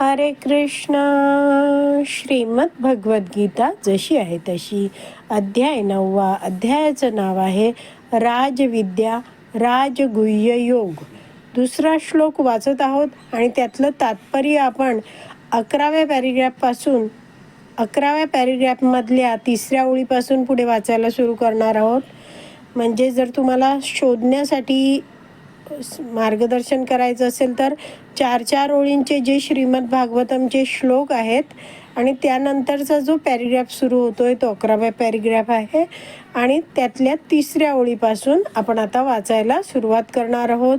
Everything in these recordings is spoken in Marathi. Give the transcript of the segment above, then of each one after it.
हरे कृष्ण. श्रीमद भगवद्गीता जशी आहे तशी. अध्याय नववा अध्यायाचं नाव आहे राजविद्या राजगुह्य योग. दुसरा श्लोक वाचत आहोत आणि त्यातलं तात्पर्य आपण अकराव्या पॅरेग्राफपासून अकराव्या पॅरेग्राफमधल्या तिसऱ्या ओळीपासून पुढे वाचायला सुरू करणार आहोत. म्हणजे जर तुम्हाला शोधण्यासाठी मार्गदर्शन करायचं असेल तर चार चार ओळींचे जे श्रीमद भागवतमचे श्लोक आहेत आणि त्यानंतरचा जो पॅरेग्राफ सुरू होतोय तो अकराव्या पॅरेग्राफ आहे आणि त्यातल्या तिसऱ्या ओळीपासून आपण आता वाचायला सुरुवात करणार आहोत.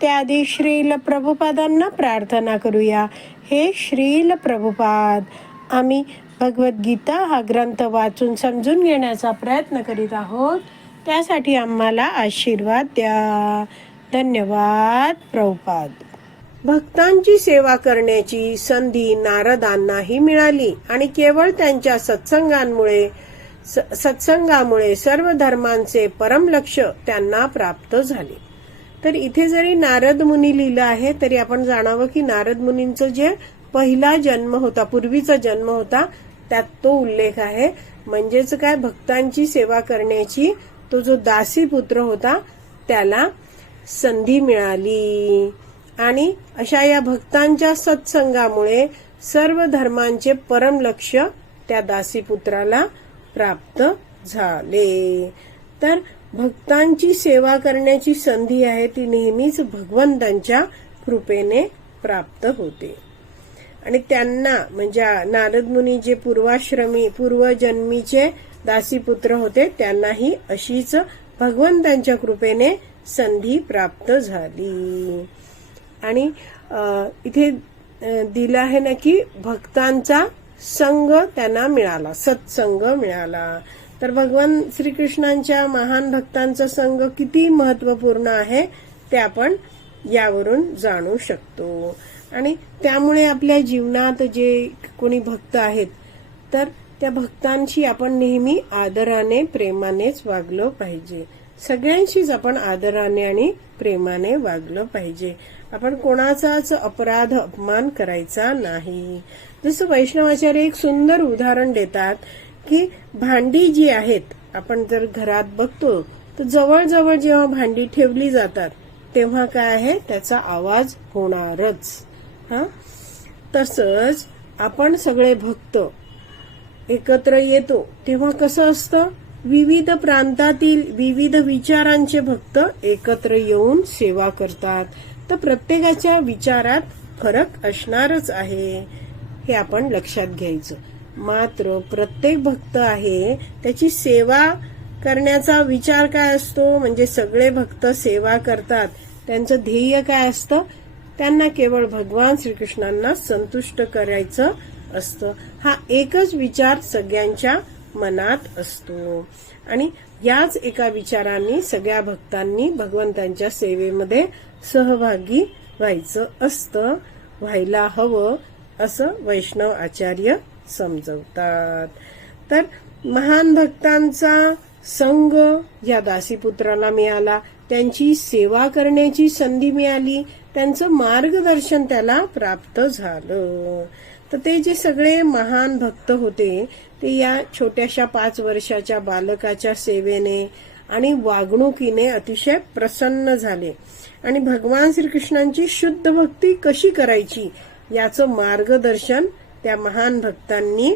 त्याआधी श्रील प्रभुपादांना प्रार्थना करूया. हे श्रील प्रभुपाद आम्ही भगवद्गीता हा ग्रंथ वाचून समजून घेण्याचा प्रयत्न करीत आहोत. त्यासाठी आम्हाला आशीर्वाद द्या. धन्यवाद प्रभुपाद. भक्तांची सेवा करण्याची संधी नारदांनाही मिळाली आणि केवळ त्यांच्या सत्संगांमुळे स- सत्संगामुळे सर्व धर्मांचे परमलक्ष त्यांना प्राप्त झाले. तर इथे जरी नारद मुनी लिहिलं आहे तरी आपण जाणावं की नारद मुनींचं जे पहिला जन्म होता पूर्वीचा जन्म होता त्यात तो उल्लेख आहे. म्हणजेच काय? भक्तांची सेवा करण्याची तो जो दासी पुत्र होता त्याला संधी मिळाली. आणि अशा या भक्तांच्या सत्संगामुळे सर्व धर्मांचे परम लक्ष त्या दासीपुत्राला प्राप्त झाले. तर भक्तांची सेवा करण्याची संधी आहे ती नेहमीच भगवंतांच्या कृपेने प्राप्त होते. आणि त्यांना म्हणजे नारद मुनी जे पूर्वाश्रमी पूर्वजन्मीचे दासीपुत्र होते त्यांनाही अशीच भगवंतांच्या कृपेने संधी प्राप्त झाली. आणि इथे दिलं आहे ना की भक्तांचा संघ त्यांना मिळाला सत्संग मिळाला. तर भगवान श्रीकृष्णांच्या महान भक्तांचा संघ किती महत्त्वपूर्ण आहे ते आपण यावरून जाणू शकतो. आणि त्यामुळे आपल्या जीवनात जे कोणी भक्त आहेत तर त्या भक्तांशी आपण नेहमी आदराने प्रेमानेच वागलो पाहिजे. सगळ्यांशीच आपण आदराने आणि प्रेमाने वागलं पाहिजे. आपण कोणाचाच अपराध अपमान करायचा नाही. जसं वैष्णवाचार्य एक सुंदर उदाहरण देतात की भांडी जी आहेत आपण जर घरात बघतो तर जवळजवळ जेव्हा भांडी ठेवली जातात तेव्हा काय आहे? त्याचा आवाज होणारच. हा? तसंच आपण सगळे भक्त एकत्र येतो तेव्हा कसं असतं? विविध प्रांतातील विविध विचारांचे भक्त एकत्र येऊन सेवा करतात. तर प्रत्येकाच्या विचारात फरक असणारच आहे. हे आपण लक्षात घ्यायचं. मात्र प्रत्येक भक्त आहे त्याची सेवा करण्याचा विचार काय असतो? म्हणजे सगळे भक्त सेवा करतात. त्यांचं ध्येय काय असतं? त्यांना केवळ भगवान श्रीकृष्णांना संतुष्ट करायचं असतं. हा एकच विचार सगळ्यांच्या मनात असतो. आणि याच एका विचाराने सगळ्या भक्तांनी भगवंतांच्या सेवेमध्ये सहभागी व्हायचं असतं. व्हायला हवं असं वैष्णव आचार्य समजवतात. तर महान भक्तांचा संघ या दासीपुत्राला मिळाला. त्यांची सेवा करण्याची संधी मिळाली. त्यांचं मार्गदर्शन त्याला प्राप्त झालं. तर ते जे सगळे महान भक्त होते ते या छोट्याशा पाच वर्षाच्या बालकाच्या सेवेने आणि वागणुकीने अतिशय प्रसन्न झाले. आणि भगवान श्रीकृष्णांची शुद्ध भक्ती कशी करायची याचं मार्गदर्शन त्या महान भक्तांनी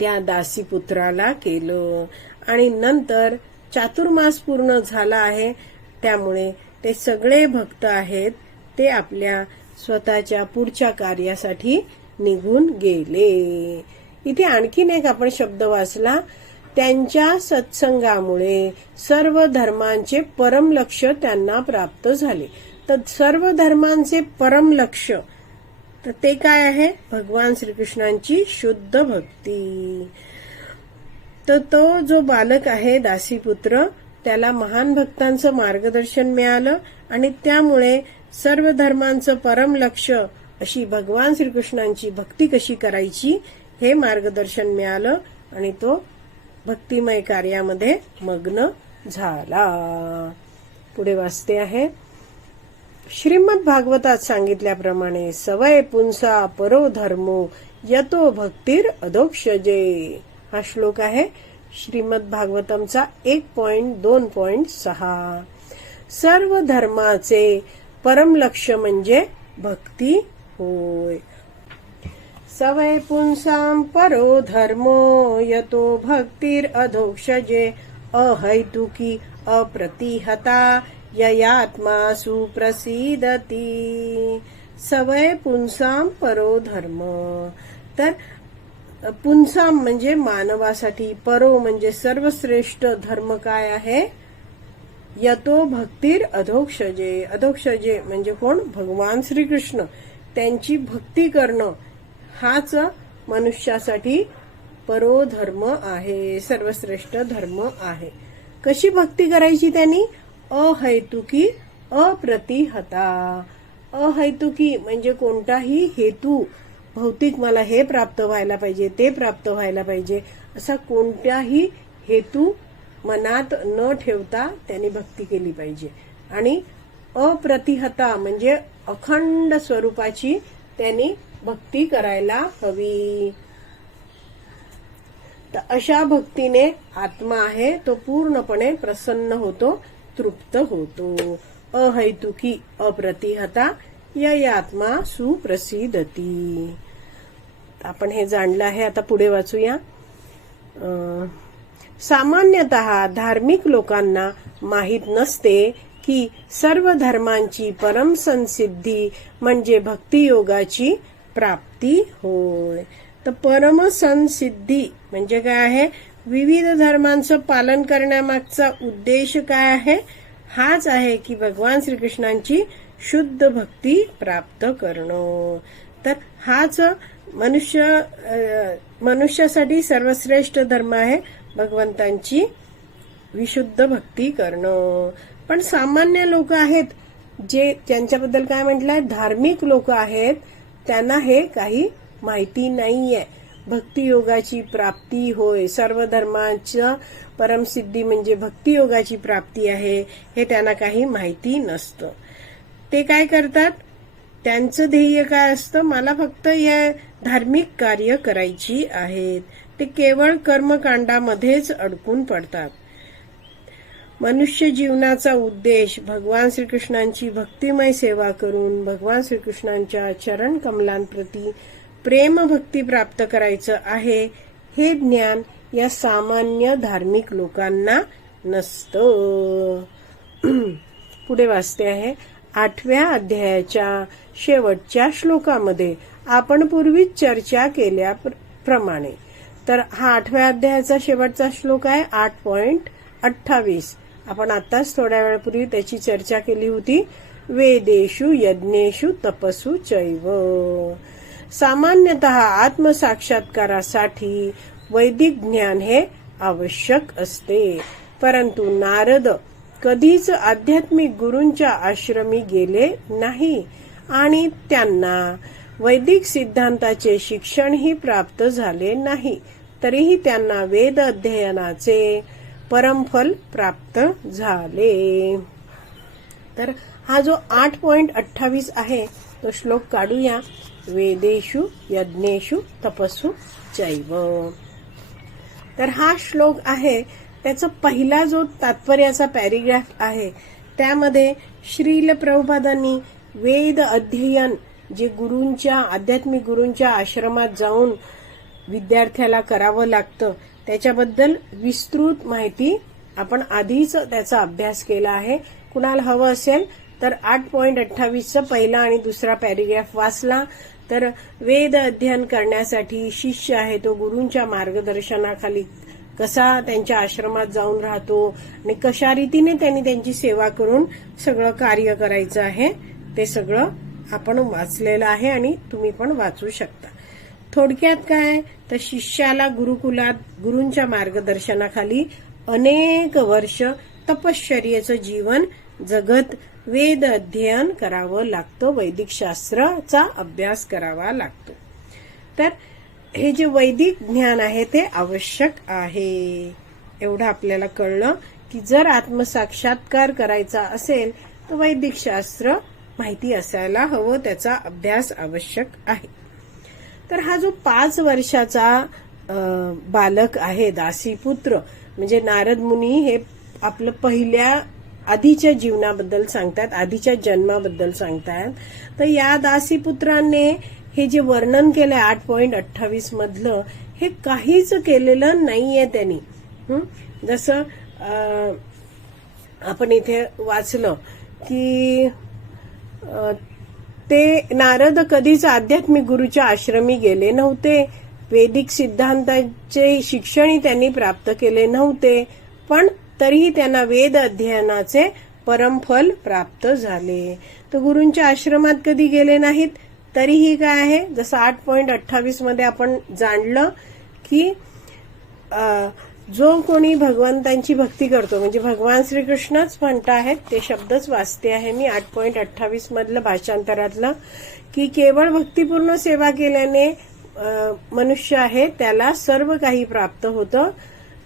त्या दासीपुत्राला केलं. आणि नंतर चातुर्मास पूर्ण झाला आहे त्यामुळे ते सगळे भक्त आहेत ते आपल्या स्वतःच्या पुढच्या कार्यासाठी निघून गेले. इथे आणखीन एक आपण शब्द वाचला त्यांच्या सत्संगामुळे सर्व धर्मांचे परम लक्ष त्यांना प्राप्त झाले. तर सर्व धर्मांचे परम लक्ष तर ते काय आहे? भगवान श्रीकृष्णांची शुद्ध भक्ती. तर तो जो बालक आहे दासीपुत्र त्याला महान भक्तांचं मार्गदर्शन मिळालं आणि त्यामुळे सर्व धर्मांचं परम लक्ष अशी भगवान श्रीकृष्णांची भक्ती कशी करायची हे मार्गदर्शन मिळालं आणि तो भक्तिमय कार्यामध्ये मग्न झाला. पुढे वाचते आहे. श्रीमद भागवतात सांगितल्याप्रमाणे सवय पुंसा परो धर्मो यतो भक्तीर अधोक्षजे. हा श्लोक आहे श्रीमद भागवतमचा एक पॉइंट दोन पॉइंट सहा. सर्व धर्माचे परम लक्ष म्हणजे भक्ती होय. सवय पुंसां परो धर्मो यतो भक्तीर अधोक्षजे अहैतुकी अप्रतिहता ययात्मा सुप्रसिदती। सवय पुंसां परो धर्म। तर पुंसाम म्हणजे मानवासाठी, परो म्हणजे सर्वश्रेष्ठ धर्म काय आहे? यतो भक्तीर अधोक्षजे अधोक्षजे म्हणजे कोण? भगवान श्रीकृष्ण. त्यांची भक्ती करणं हाच मनुष्यासाठी परो धर्म आहे सर्वश्रेष्ठ धर्म आहे. कशी भक्ती करायची त्यांनी? अहैतुकी अप्रतिहता. अहैतुकी म्हणजे कोणताही हेतू. भौतिक मला हे प्राप्त व्हायला पाहिजे ते प्राप्त व्हायला पाहिजे. असा कोणत्याही हेतू मनात न ठेवता त्यांनी भक्ती केली पाहिजे. आणि अप्रतिहता म्हणजे अखंड स्वरूपाची त्यांनी भक्ती करायला हवी. तर अशा भक्तीने आत्मा आहे तो पूर्णपणे प्रसन्न होतो तृप्त होतो. अहैतुकी अप्रतिहता या या आत्मा सुप्रसिद्धती. आपण हे जाणलं आहे आता पुढे वाचूया. सामान्यतः धार्मिक लोकांना माहीत नसते की सर्व धर्मांची परमसंसिद्धी म्हणजे भक्तियोगाची प्राप्ती होय. तर परमसनसिद्धी म्हणजे काय आहे? विविध धर्मांचं पालन करण्यामागचा उद्देश काय आहे? हाच आहे की भगवान श्रीकृष्णांची शुद्ध भक्ती प्राप्त करणं. तर हाच मनुष्य मनुष्यासाठी सर्वश्रेष्ठ धर्म आहे भगवंतांची विशुद्ध भक्ती करणं. पण सामान्य लोक आहेत जे त्यांच्याबद्दल काय म्हटलंय? धार्मिक लोक आहेत त्यांना हे काही माहिती नाहीये. भक्तियोगाची प्राप्ती होय. सर्व धर्माचं परमसिद्धी म्हणजे भक्तियोगाची प्राप्ती आहे हे त्यांना काही माहिती नसतं. ते काय करतात? त्यांचं ध्येय काय असतं? मला फक्त या धार्मिक कार्य करायची आहेत. ते केवळ कर्मकांडामध्येच अडकून पडतात. मनुष्य जीवनाचा उद्देश भगवान श्रीकृष्णांची भक्तिमय सेवा करून भगवान श्रीकृष्णांच्या चरण कमलांप्रती प्रेम भक्ती प्राप्त करायचं आहे हे ज्ञान या सामान्य धार्मिक लोकांना नसतं. पुढे वाचते आहे. आठव्या अध्यायाच्या शेवटच्या श्लोकामध्ये आपण पूर्वीच चर्चा केल्याप्रमाणे. तर हा आठव्या अध्यायाचा शेवटचा श्लोक आहे आठ पॉइंट अठ्ठावीस. आपण आताच थोड्या वेळापूर्वी त्याची चर्चा केली होती. वेदेषु यज्ञेषु तपसु चैव. सामान्यतः आत्मसाक्षात्कारासाठी वैदिक ज्ञान हे आवश्यक असते. परंतु नारद कधीच आध्यात्मिक गुरूंच्या आश्रमी गेले नाही आणि त्यांना वैदिक सिद्धांताचे शिक्षणही प्राप्त झाले नाही. तरीही त्यांना वेद अध्ययनाचे परमफल प्राप्त झाले. तर हा जो आठ पॉइंट अठ्ठावीस आहे तो श्लोक काढूया. वेदेषु यज्ञेषु तपसु चैव. तर हा श्लोक आहे त्याचा पहिला जो तात्पर्याचा पॅरिग्राफ आहे त्यामध्ये श्रील प्रभुपादांनी वेद अध्ययन जे गुरूंच्या आध्यात्मिक गुरूंच्या आश्रमात जाऊन विद्यार्थ्याला करावं लागतं त्याच्याबद्दल विस्तृत माहिती आपण आधीच त्याचा अभ्यास केला आहे. कुणाला हवं असेल तर आठ पॉईंट अठ्ठावीसचा पहिला आणि दुसरा पॅरिग्राफ वाचला. तर वेद अध्ययन करण्यासाठी शिष्य आहे तो गुरूंच्या मार्गदर्शनाखाली कसा त्यांच्या आश्रमात जाऊन राहतो आणि कशा रीतीने त्यांनी त्यांची सेवा करून सगळं कार्य करायचं आहे ते सगळं आपण वाचलेलं आहे आणि तुम्ही पण वाचू शकता. थोडक्यात काय? तर शिष्याला गुरुकुलात गुरूंच्या मार्गदर्शनाखाली अनेक वर्ष तपश्चर्याचं जीवन जगत वेद अध्ययन करावं लागतं. वैदिक शास्त्राचा अभ्यास करावा लागतो. तर हे जे वैदिक ज्ञान आहे ते आवश्यक आहे. एवढं आपल्याला कळलं की जर आत्मसाक्षात्कार करायचा असेल तर वैदिक शास्त्र माहिती असायला हवं. त्याचा अभ्यास आवश्यक आहे. तर हा जो पाच वर्षाचा बालक आहे दासीपुत्र म्हणजे नारद मुनी हे आपलं पहिल्या आधीच्या जीवनाबद्दल सांगतात आधीच्या जन्माबद्दल सांगतात. तर या दासीपुत्राने हे जे वर्णन केलंय आठ पॉईंट अठ्ठावीस मधलं हे काहीच केलेलं नाहीये त्यांनी. जसं आपण इथे वाचलं की ते नारद कधीच आध्यात्मिक गुरुच्या आश्रमी गेले नव्हते. वैदिक सिद्धांताचे शिक्षणही त्यांनी प्राप्त केले नव्हते. पण तरीही त्यांना वेद अध्ययनाचे परमफल प्राप्त झाले. तर गुरूंच्या आश्रमात कधी गेले नाहीत? तरीही काय आहे? जसं आठ पॉईंट अठ्ठावीसमध्ये आपण जाणलं की जो कोणी भगवंतांची भक्ती करतो म्हणजे भगवान श्रीकृष्णच म्हणत आहेत ते शब्दच वाचते आहे मी आठ पॉईंट अठ्ठावीस मधलं भाषांतरातलं की केवळ भक्तिपूर्ण सेवा केल्याने मनुष्य आहे त्याला सर्व काही प्राप्त होतं.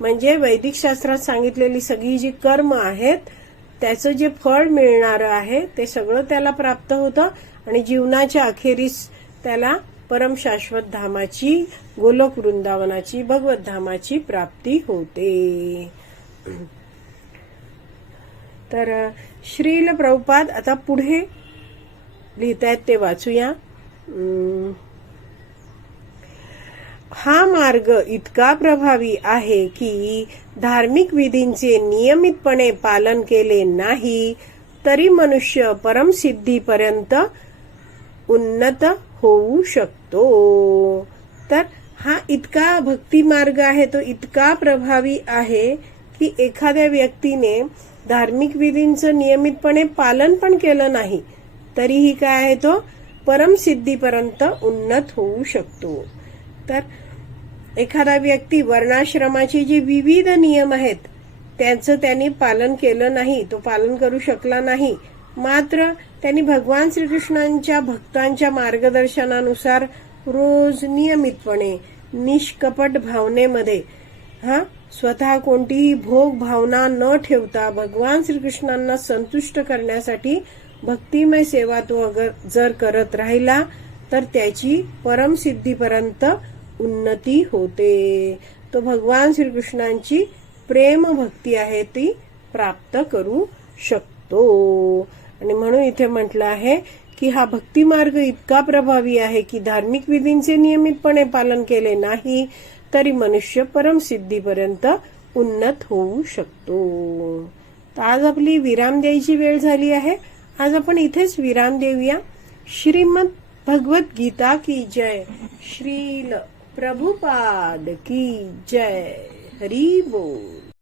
म्हणजे वैदिक शास्त्रात सांगितलेली सगळी जी कर्म आहेत त्याचं जे फळ मिळणारं आहे ते सगळं त्याला प्राप्त होतं. आणि जीवनाच्या अखेरीस त्याला परम शाश्वत धामाची गोलोक वृंदावनाची भगवत धामाची प्राप्ती होते. तर श्रील प्रभुपाद आता पुढे लिहितायत ते वाचूया. हा मार्ग इतका प्रभावी आहे की धार्मिक विधींचे नियमितपणे पालन केले नाही तरी मनुष्य परमसिद्धीपर्यंत उन्नत होऊ शकतो. तर हा इतका भक्ती मार्ग आहे तो इतका प्रभावी आहे की एखाद्या व्यक्तीने धार्मिक विधींचं नियमितपणे पालन पण केलं नाही तरीही काय आहे तो? परमसिद्धीपर्यंत उन्नत होऊ शकतो. तर एखादा व्यक्ती वर्णाश्रमाचे जे विविध नियम आहेत त्याचं त्यांनी पालन केलं नाही तो पालन करू शकला नाही मात्र त्यांनी भगवान श्रीकृष्णांच्या भक्तांच्या मार्गदर्शनानुसार रोज नियमितपणे निष्कपट भावनेमध्ये हा स्वतः कोणतीही भोग भावना न ठेवता भगवान श्रीकृष्णांना संतुष्ट करण्यासाठी भक्तिमय सेवा तो अगर जर करत राहिला तर त्याची परमसिद्धीपर्यंत उन्नती होते. तो भगवान श्रीकृष्णांची प्रेम भक्ती आहे ती प्राप्त करू शकतो. आणि म्हणून इथे म्हटलं आहे की हा भक्ती मार्ग इतका प्रभावी आहे की धार्मिक विधींचे नियमितपणे पालन केले नाही तरी मनुष्य परमसिद्धीपर्यंत उन्नत होऊ शकतो. तर आज आपली विराम द्यायची वेळ झाली आहे. आज आपण इथेच विराम देऊया. श्रीमद भगवत गीता की जय. श्रील प्रभुपाद की जय. हरी बोल.